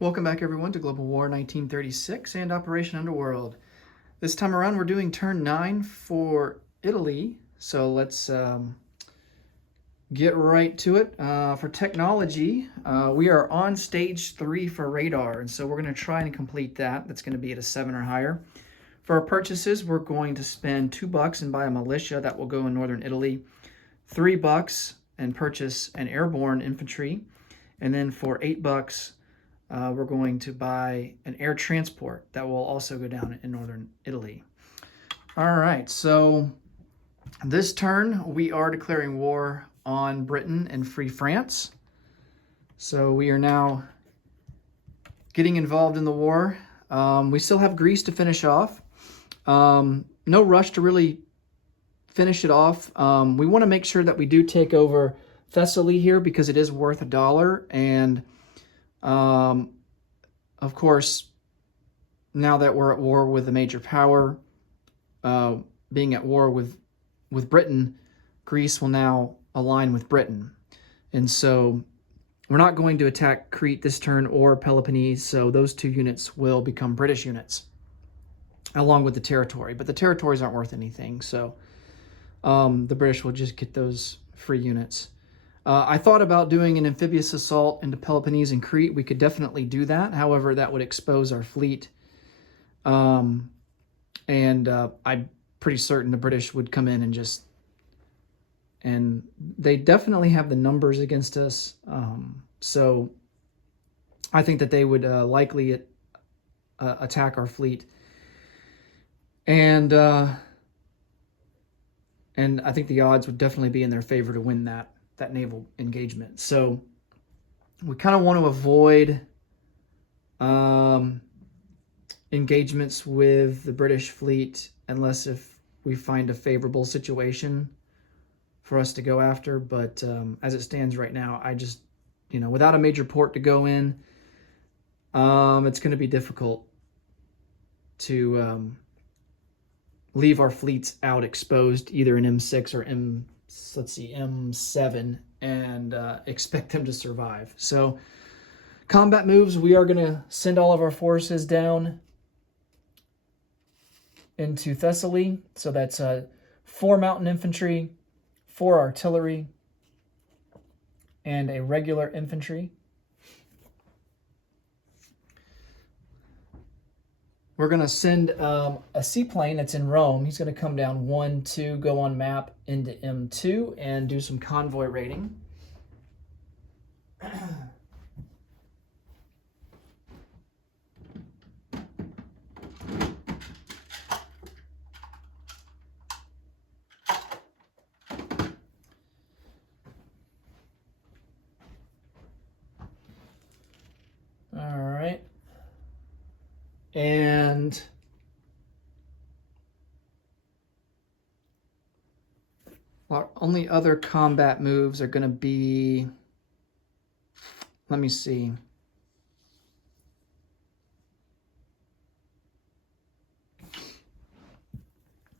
Welcome back everyone to Global War 1936 and Operation Underworld. This time around we're doing turn 9 for Italy, so let's get right to it. For technology, we are on stage 3 for radar, and so we're going to try and complete that. That's going to be at a 7 or higher. For our purchases, we're going to spend $2 and buy a militia that will go in northern Italy, $3 and purchase an airborne infantry, and then for $8 we're going to buy an air transport that will also go down in northern Italy. All right, so this turn we are declaring war on Britain and Free France. So we are now getting involved in the war. We still have Greece to finish off. No rush to really finish it off. We want to make sure that we do take over Thessaly here because it is worth $1, and of course, now that we're at war with a major power, being at war with Britain, Greece will now align with Britain. And so we're not going to attack Crete this turn or Peloponnese, so those two units will become British units along with the territory. But the territories aren't worth anything, so the British will just get those free units. I thought about doing an amphibious assault into Peloponnese and Crete. We could definitely do that. However, that would expose our fleet. I'm pretty certain the British would come in and they definitely have the numbers against us. So I think that they would likely attack our fleet. And I think the odds would definitely be in their favor to win that naval engagement. So we kind of want to avoid engagements with the British fleet unless if we find a favorable situation for us to go after. But as it stands right now, I just, without a major port to go in, it's going to be difficult to leave our fleets out exposed either in M6 or M7 and expect them to survive. So combat moves, we are going to send all of our forces down into Thessaly. So that's 4 mountain infantry, 4 artillery, and a regular infantry. We're going to send a seaplane that's in Rome. He's going to come down 1, 2, go on map into M2 and do some convoy raiding. All right. And our only other combat moves are going to be, let me see.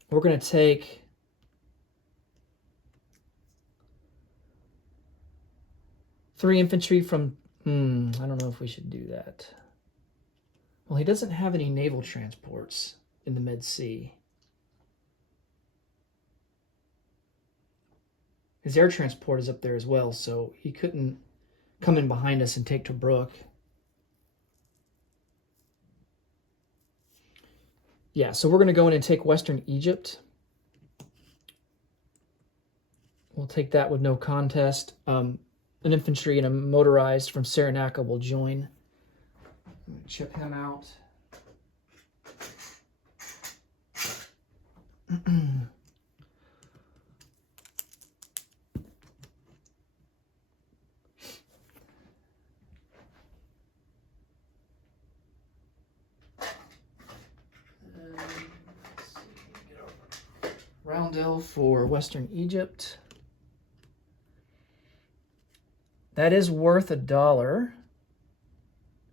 We're going to take three infantry from, I don't know if we should do that. Well, he doesn't have any naval transports in the mid-sea. His air transport is up there as well, so he couldn't come in behind us and take Tobruk. Yeah, so we're going to go in and take Western Egypt. We'll take that with no contest. An infantry and a motorized from Cyrenaica will join. I'm going to chip him out. Roundel for Western Egypt. That is worth $1.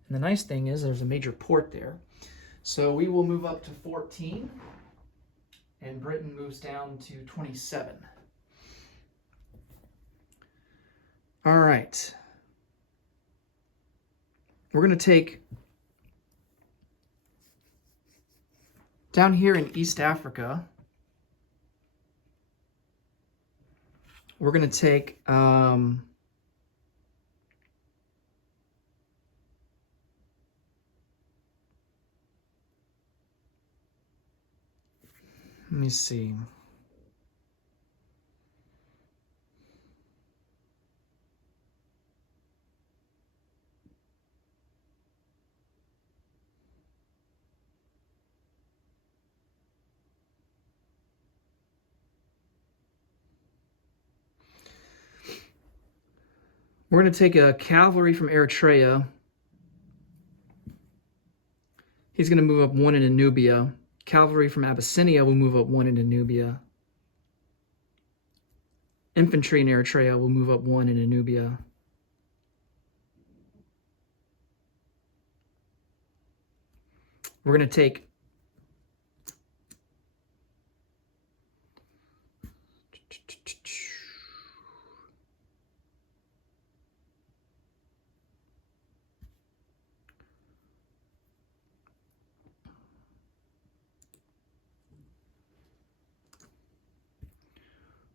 And the nice thing is there's a major port there. So we will move up to 14, and Britain moves down to 27. All right. we're going to take, down here in East Africa, we're going to take let me see. We're going to take a cavalry from Eritrea. He's going to move up 1 into Nubia. Cavalry from Abyssinia will move up 1 into Nubia. Infantry in Eritrea will move up 1 into Nubia. We're going to take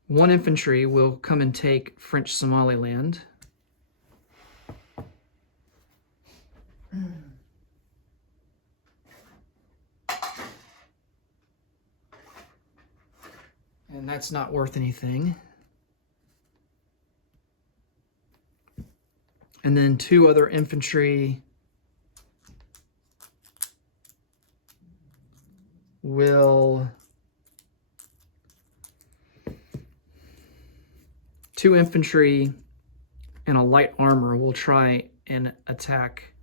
one infantry will come and take French Somaliland. And that's not worth anything. And then 2 other infantry will... 2 infantry and a light armor will try and attack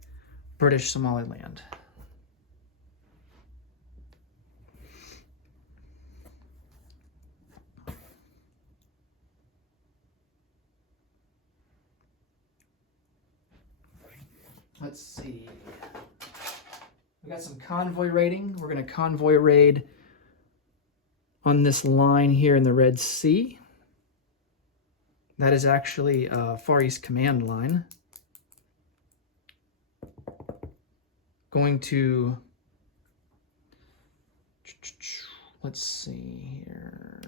British Somaliland. Let's see. We got some convoy raiding. We're going to convoy raid on this line here in the Red Sea. That is actually a Far East Command line. Going to, let's see here.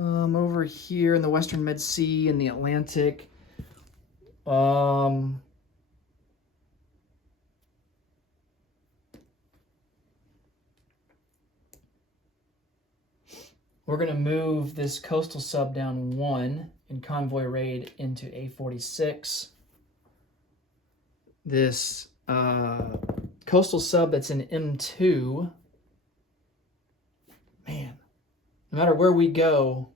Over here in the Western Med Sea and the Atlantic. We're going to move this coastal sub down 1 in convoy raid into A46. This coastal sub that's in M2, man, no matter where we go,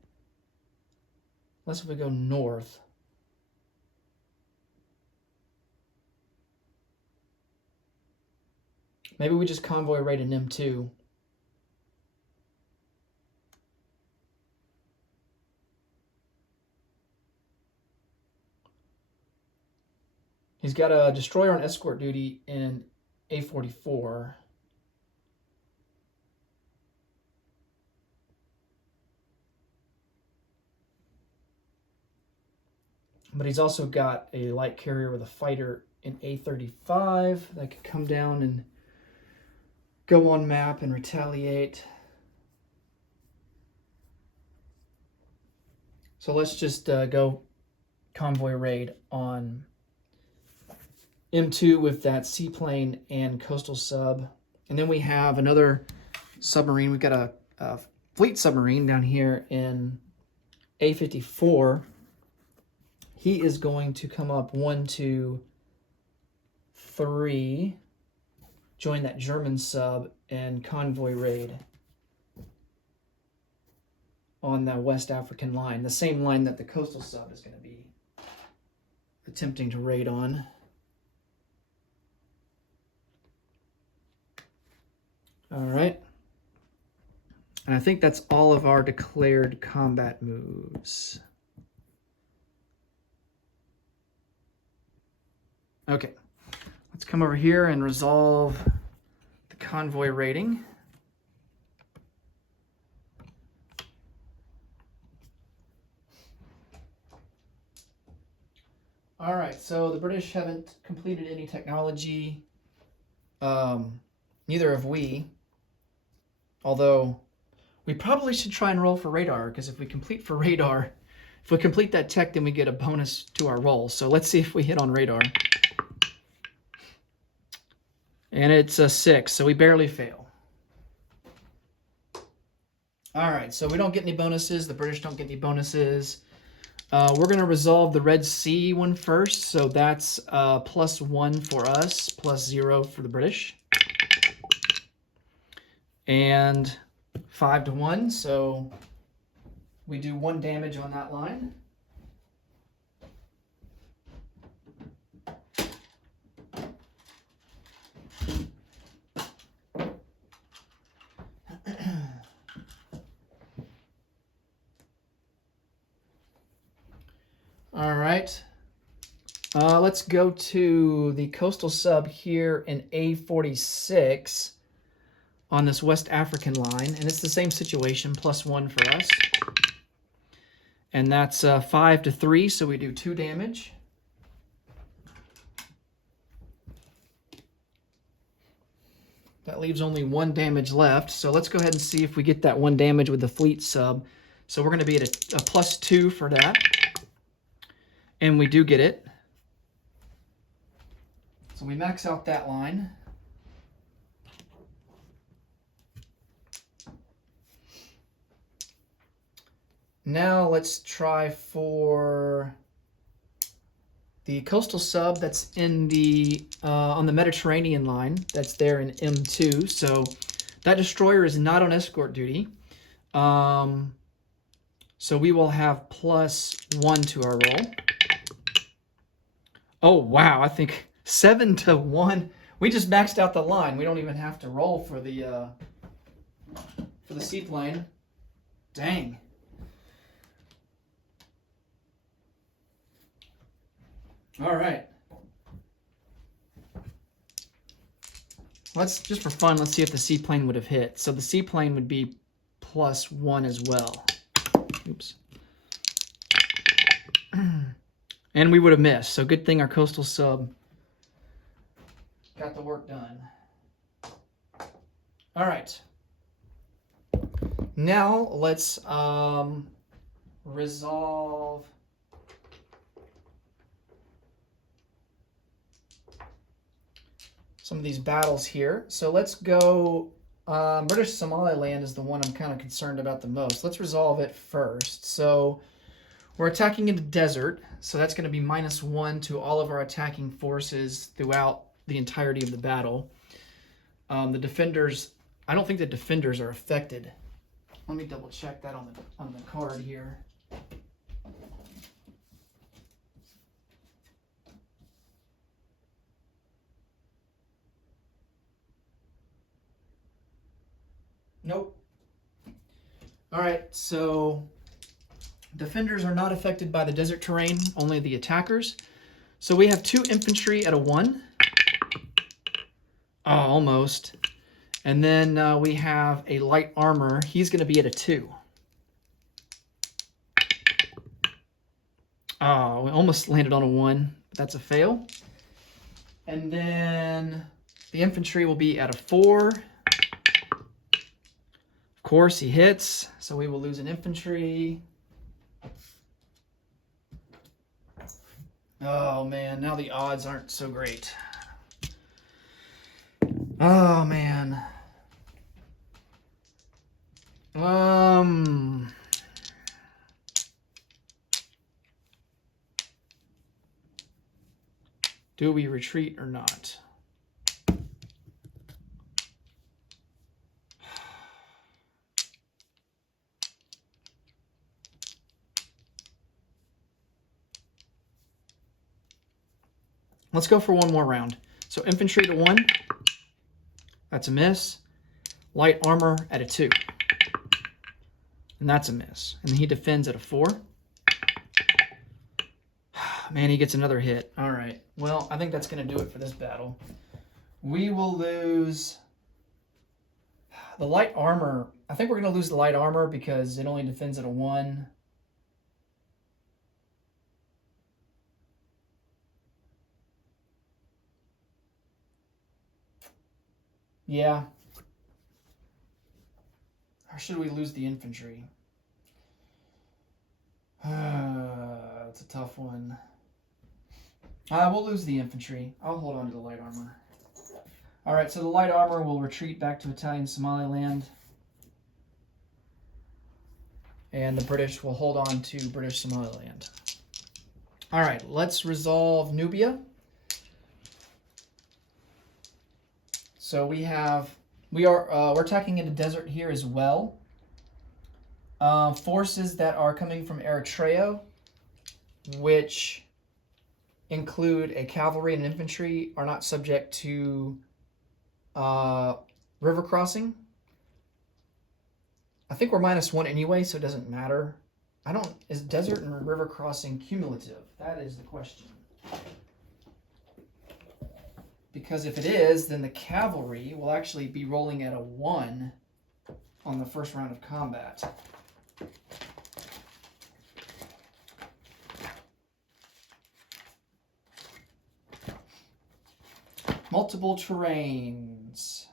unless if we go north, maybe we just convoy raid in M2. He's got a destroyer on escort duty in A44. But he's also got a light carrier with a fighter in A35 that could come down and go on map and retaliate. So let's just go convoy raid on M2 with that seaplane and coastal sub. And then we have another submarine. We've got a fleet submarine down here in A54. He is going to come up 1, 2, 3, join that German sub and convoy raid on the West African line, the same line that the coastal sub is going to be attempting to raid on. All right. And I think that's all of our declared combat moves. Okay. Let's come over here and resolve the convoy raiding. All right, so the British haven't completed any technology. Neither have we. Although we probably should try and roll for radar, because if we complete for radar, if we complete that tech, then we get a bonus to our roll. So let's see if we hit on radar. And it's a 6, so we barely fail. All right, so we don't get any bonuses. The British don't get any bonuses. We're going to resolve the Red Sea one first. So that's +1 for us, +0 for the British. And 5 to 1, so we do 1 damage on that line. All right. Let's go to the coastal sub here in A46 on this West African line, and it's the same situation, +1 for us. And that's 5 to 3, so we do 2 damage. That leaves only 1 damage left, so let's go ahead and see if we get that 1 damage with the fleet sub. So we're going to be at a +2 for that. And we do get it. So we max out that line. Now let's try for the coastal sub that's in the on the Mediterranean line. That's there in M2. So that destroyer is not on escort duty. So we will have +1 to our roll. Oh, wow. I think 7 to 1. We just maxed out the line. We don't even have to roll for the seaplane. Dang. All right. Let's, just for fun, let's see if the seaplane would have hit. So the seaplane would be +1 as well. Oops. And we would have missed. So good thing our coastal sub got the work done. All right. Now let's resolve some of these battles here. So let's go, British Somaliland is the one I'm kind of concerned about the most. Let's resolve it first. So we're attacking in the desert, so that's going to be -1 to all of our attacking forces throughout the entirety of the battle. The defenders, I don't think the defenders are affected. Let me double check that on the card here. Nope. All right, so defenders are not affected by the desert terrain, only the attackers. So we have 2 infantry at a 1. Oh, almost. And then we have a light armor. He's going to be at a 2. Oh, we almost landed on a 1. That's a fail. And then the infantry will be at a 4. Of course, he hits, so we will lose an infantry. Oh, man, now the odds aren't so great. Oh, man. Do we retreat or not? Let's go for one more round. So infantry to 1. That's a miss. Light armor at a 2. And that's a miss. And he defends at a 4. Man, he gets another hit. All right. Well, I think that's going to do it for this battle. We will lose the light armor. I think we're going to lose the light armor because it only defends at a 1. Yeah. Or should we lose the infantry? That's a tough one. We'll lose the infantry. I'll hold on to the light armor. All right, so the light armor will retreat back to Italian Somaliland. And the British will hold on to British Somaliland. All right, let's resolve Nubia. So we're attacking in the desert here as well. Forces that are coming from Eritrea, which include a cavalry and infantry, are not subject to river crossing. I think we're -1 anyway, so it doesn't matter. Is desert and river crossing cumulative? That is the question. Because if it is, then the cavalry will actually be rolling at a 1 on the first round of combat. Multiple terrains.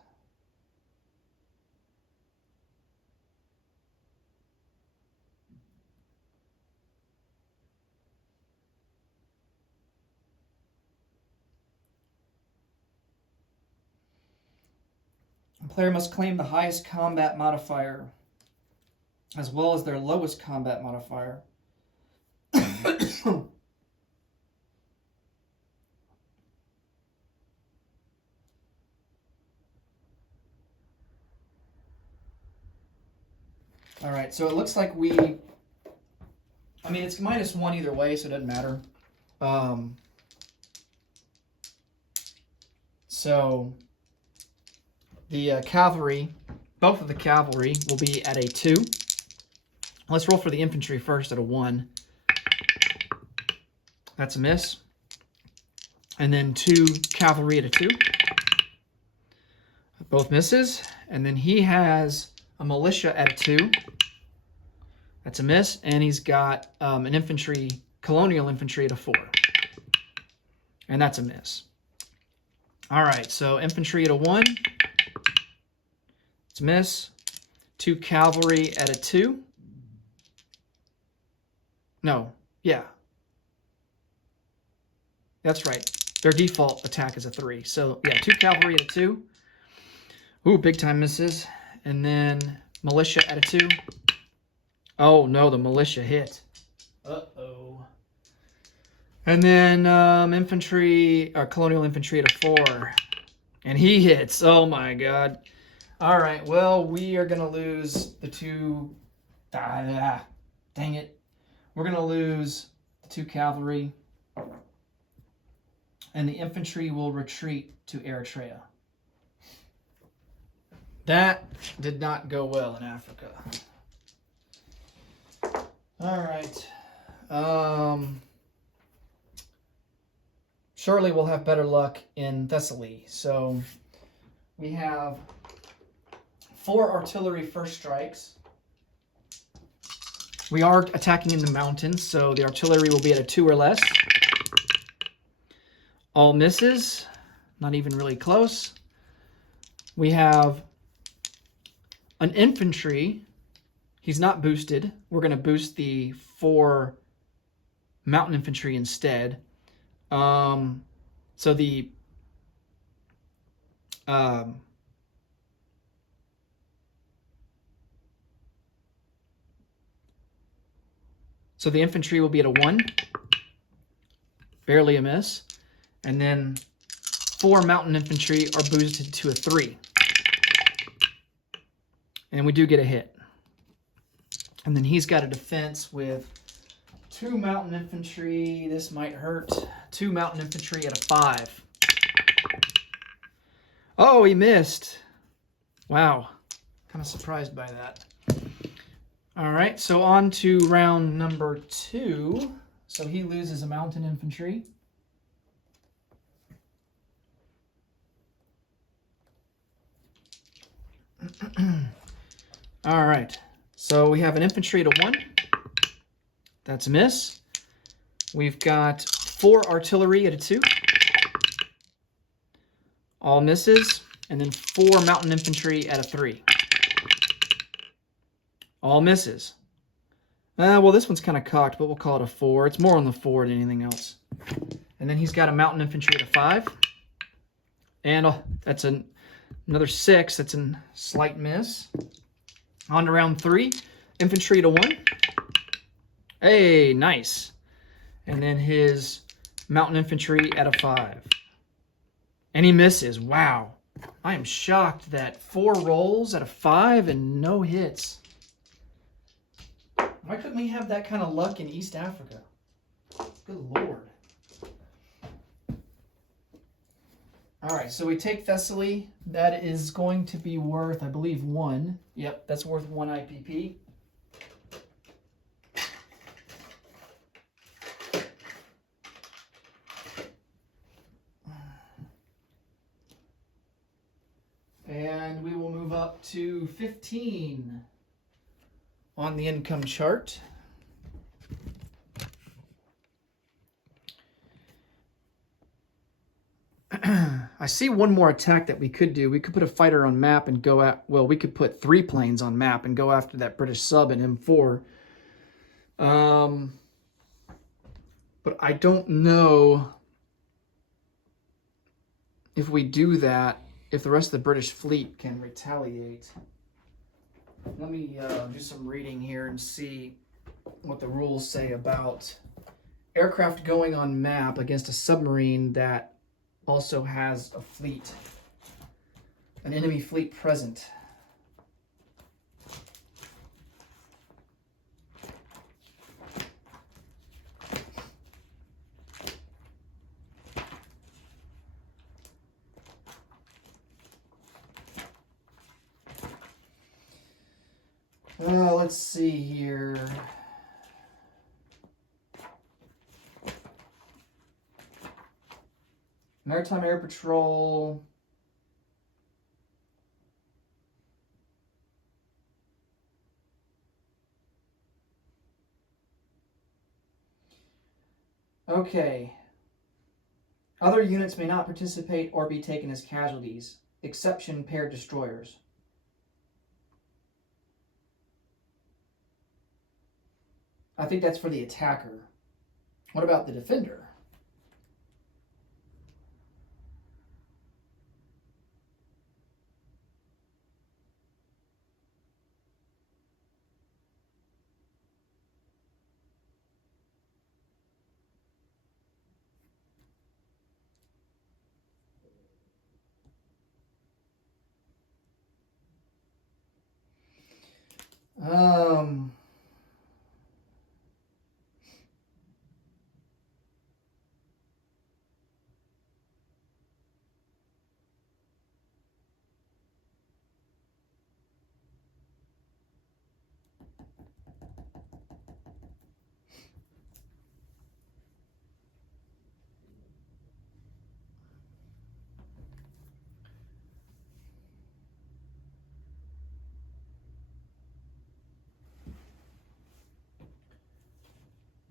A player must claim the highest combat modifier as well as their lowest combat modifier. All right, so it looks like it's -1 either way, so it doesn't matter. So the cavalry, both of the cavalry will be at a 2. Let's roll for the infantry first at a 1. That's a miss. And then 2 cavalry at a 2. Both misses. And then he has a militia at a 2. That's a miss. And he's got an infantry, colonial infantry at a 4. And that's a miss. All right, so infantry at a 1. It's a miss. 2 cavalry at a 2. No, yeah. That's right. Their default attack is a 3. So, yeah, 2 cavalry at a 2. Ooh, big time misses. And then militia at a 2. Oh, no, the militia hit. Uh-oh. And then infantry, or colonial infantry at a 4. And he hits. Oh, my God. All right, well, we are going to lose the 2... dang it. We're going to lose the 2 cavalry. And the infantry will retreat to Eritrea. That did not go well in Africa. All right. Surely we'll have better luck in Thessaly. So we have 4 artillery first strikes. We are attacking in the mountains, so the artillery will be at a 2 or less. All misses, not even really close. We have an infantry. He's not boosted. We're going to boost the 4 mountain infantry instead. So the infantry will be at a 1, barely a miss. And then 4 mountain infantry are boosted to a 3. And we do get a hit. And then he's got a defense with 2 mountain infantry. This might hurt. 2 mountain infantry at a 5. Oh, he missed. Wow. Kind of surprised by that. All right, so on to round number 2. So he loses a mountain infantry. All right, so we have an infantry to 1. That's a miss. We've got 4 artillery at a 2. All misses. and then 4 mountain infantry at a 3. All misses. Well, this one's kind of cocked, but we'll call it a 4. It's more on the 4 than anything else. And then he's got a mountain infantry at a 5. And that's another 6. That's a slight miss. On to round 3. Infantry to 1. Hey, nice. And then his mountain infantry at a 5. And he misses. Wow. I am shocked that 4 rolls at a 5 and no hits. Why couldn't we have that kind of luck in East Africa? Good Lord. All right, so we take Thessaly. That is going to be worth, I believe, 1. Yep, that's worth 1 IPP. And we will move up to 15 on the income chart. I see one more attack that we could do. We could put a fighter on map and go at, well, we could put 3 planes on map and go after that British sub in M4. But I don't know if we do that, if the rest of the British fleet can retaliate. Let me do some reading here and see what the rules say about aircraft going on map against a submarine that also has a fleet, an enemy fleet present. Let's see here. Maritime Air Patrol. Okay. Other units may not participate or be taken as casualties. Exception paired destroyers. I think that's for the attacker. What about the defender?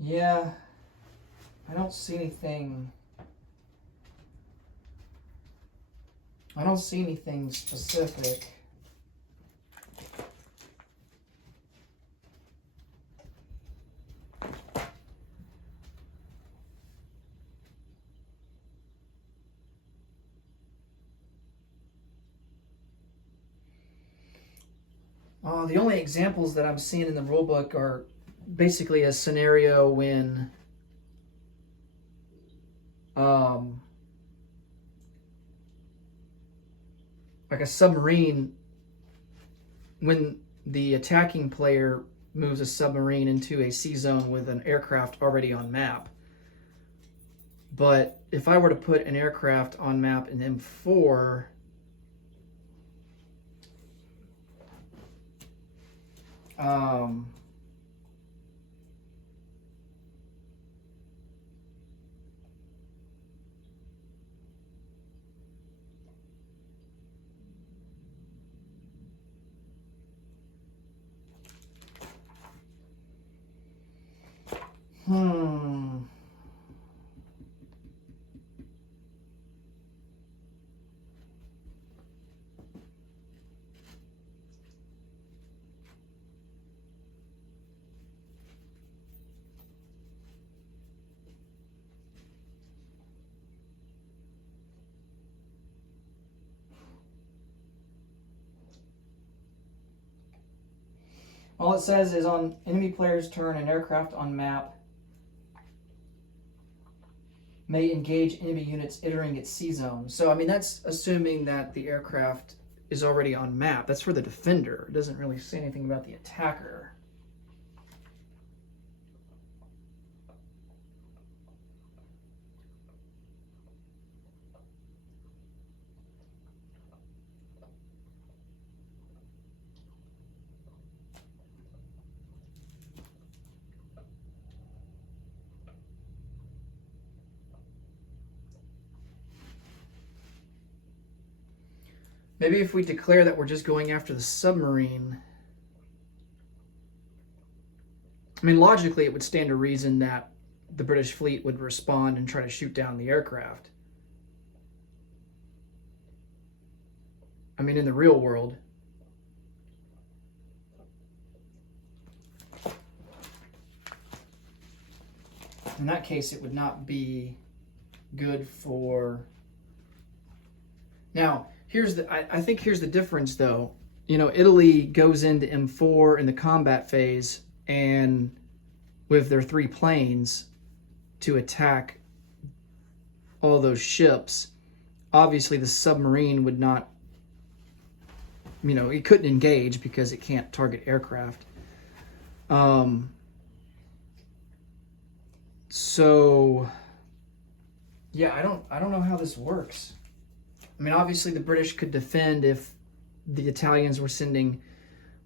Yeah, I don't see anything. I don't see anything specific. The only examples that I'm seeing in the rulebook are basically a scenario when like a submarine, when the attacking player moves a submarine into a sea zone with an aircraft already on map. But if I were to put an aircraft on map in M4, All it says is on enemy player's turn, an aircraft on map may engage enemy units entering its C zone. So, I mean, that's assuming that the aircraft is already on map. That's for the defender. It doesn't really say anything about the attacker. Maybe if we declare that we're just going after the submarine. I mean, logically, it would stand to reason that the British fleet would respond and try to shoot down the aircraft. I mean, in the real world. In that case, it would not be good for... Now, I think here's the difference, though. You know, Italy goes into M4 in the combat phase and with their 3 planes to attack all those ships. Obviously, the submarine would not, you know, it couldn't engage because it can't target aircraft. So, yeah, I don't know how this works. I mean, obviously the British could defend if the Italians were sending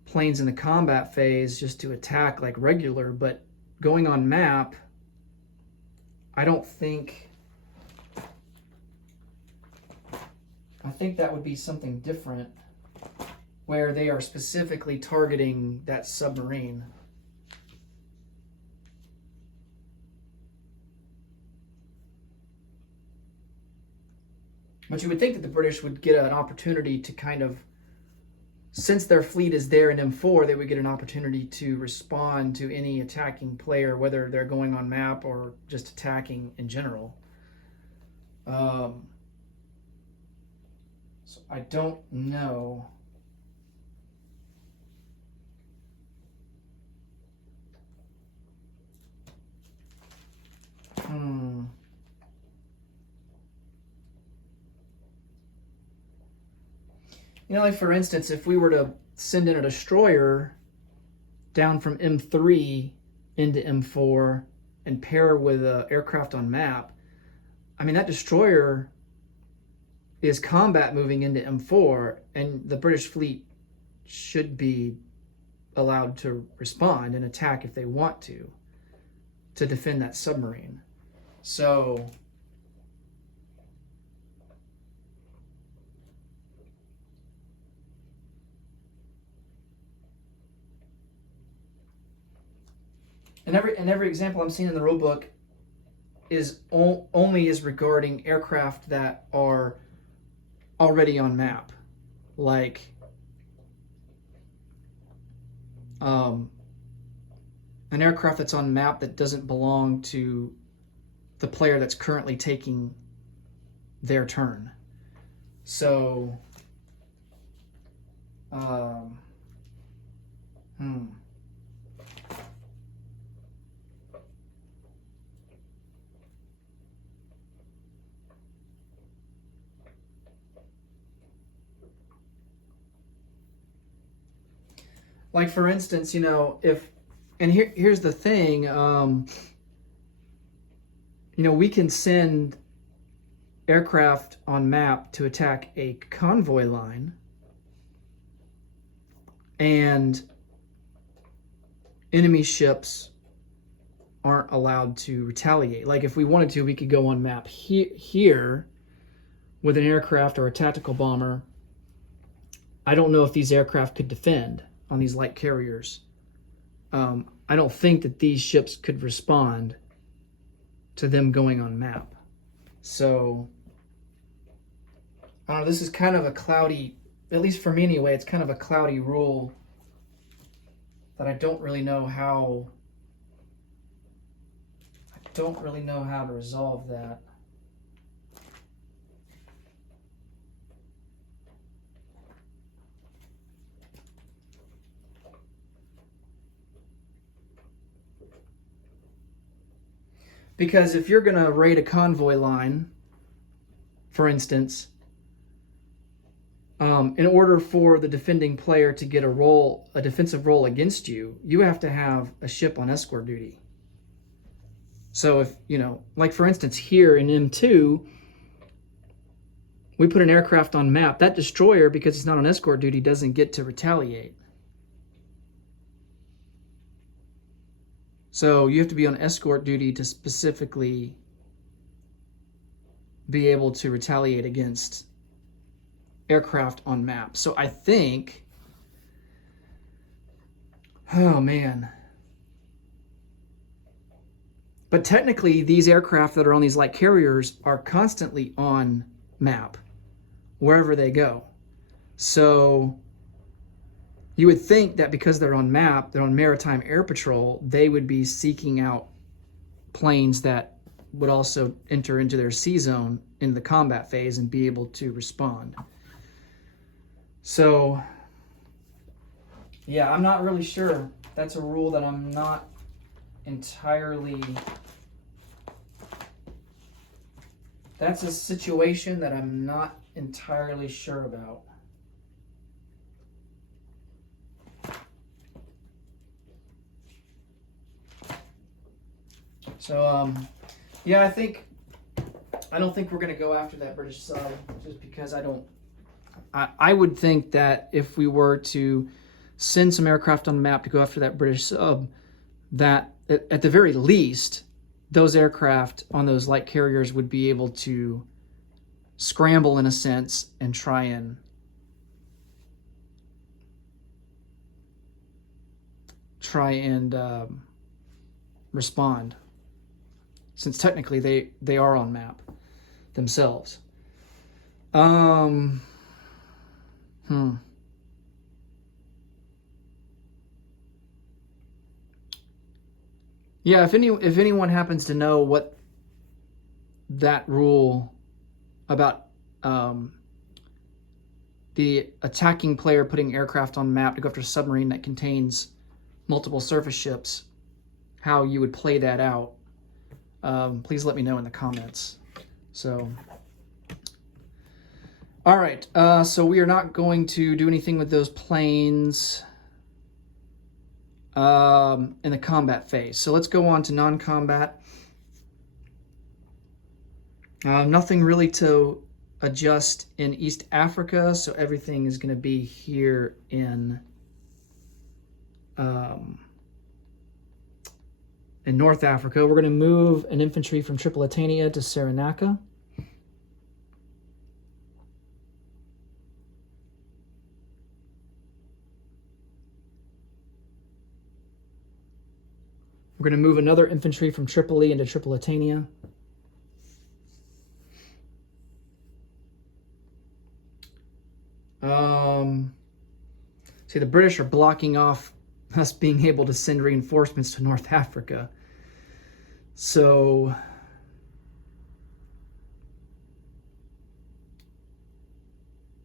planes in the combat phase just to attack like regular, but going on map, I think that would be something different where they are specifically targeting that submarine. But you would think that the British would get an opportunity to kind of, since their fleet is there in M4, they would get an opportunity to respond to any attacking player, whether they're going on map or just attacking in general. So I don't know. You know, like for instance, if we were to send in a destroyer down from M3 into M4 and pair with an aircraft on map, I mean, that destroyer is combat moving into M4, and the British fleet should be allowed to respond and attack if they want to defend that submarine. So... And every example I'm seeing in the rulebook is only is regarding aircraft that are already on map, like an aircraft that's on map that doesn't belong to the player that's currently taking their turn. So, Like, for instance, you know, here's the thing, you know, we can send aircraft on map to attack a convoy line, and enemy ships aren't allowed to retaliate. Like, if we wanted to, we could go on map here with an aircraft or a tactical bomber. I don't know if these aircraft could defend on these light carriers. I don't think that these ships could respond to them going on map. So, I don't know, this is kind of a cloudy, at least for me anyway, it's kind of a cloudy rule that I don't really know how to resolve that. Because if you're going to raid a convoy line, for instance, in order for the defending player to get a defensive role against you, you have to have a ship on escort duty. So if, like for instance here in M2, we put an aircraft on map. That destroyer, because it's not on escort duty, doesn't get to retaliate. So you have to be on escort duty to specifically be able to retaliate against aircraft on map. So I think, oh man. But technically, these aircraft that are on these light carriers are constantly on map, wherever they go. So you would think that because they're on map, they're on maritime air patrol, they would be seeking out planes that would also enter into their sea zone in the combat phase and be able to respond. So, yeah, I'm not really sure. That's a rule that I'm not entirely... That's a situation that I'm not entirely sure about. So, yeah, I don't think we're going to go after that British sub, just because I would think that if we were to send some aircraft on the map to go after that British sub, that at the very least, those aircraft on those light carriers would be able to scramble in a sense and try and respond, since technically they are on map themselves. Yeah, if anyone happens to know what that rule about the attacking player putting aircraft on map to go after a submarine that contains multiple surface ships, how you would play that out, please let me know in the comments. So, all right, so we are not going to do anything with those planes in the combat phase. So let's go on to non-combat. Nothing really to adjust in East Africa, so everything is going to be here in North Africa. We're going to move an infantry from Tripolitania to Cyrenaica. We're going to move another infantry from Tripoli into Tripolitania. See, the British are blocking off us being able to send reinforcements to North Africa. So,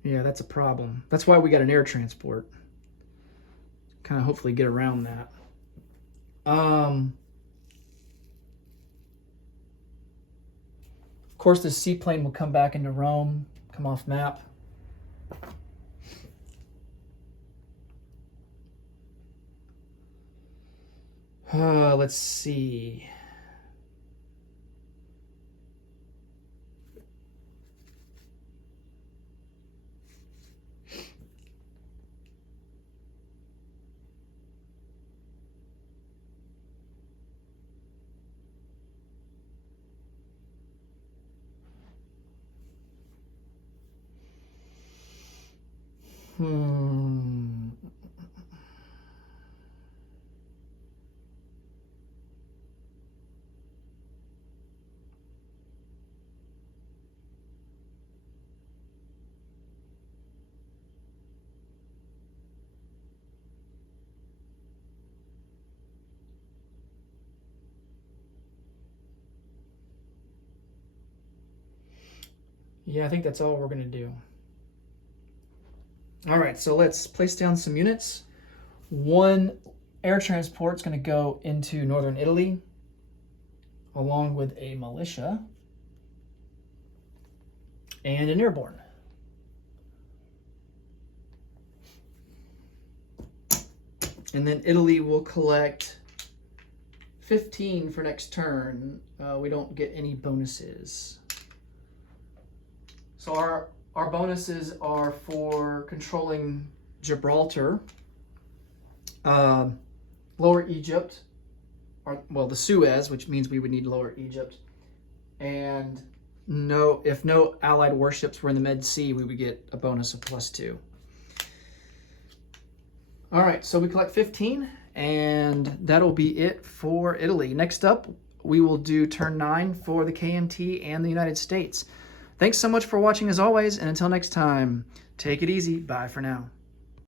yeah, that's a problem. That's why we got an air transport. Kind of hopefully get around that. Of course, the seaplane will come back into Rome, come off map. Let's see. Yeah, I think that's all we're going to do. All right, so let's place down some units. One air transport is going to go into northern Italy. along with a militia and an airborne. And then Italy will collect 15 for next turn. We don't get any bonuses. So our bonuses are for controlling Gibraltar, Lower Egypt, the Suez, which means we would need Lower Egypt, and if no Allied warships were in the Med Sea, we would get a bonus of +2. All right, so we collect 15, and that'll be it for Italy. Next up, we will do turn 9 for the KMT and the United States. Thanks so much for watching as always, and until next time, take it easy. Bye for now.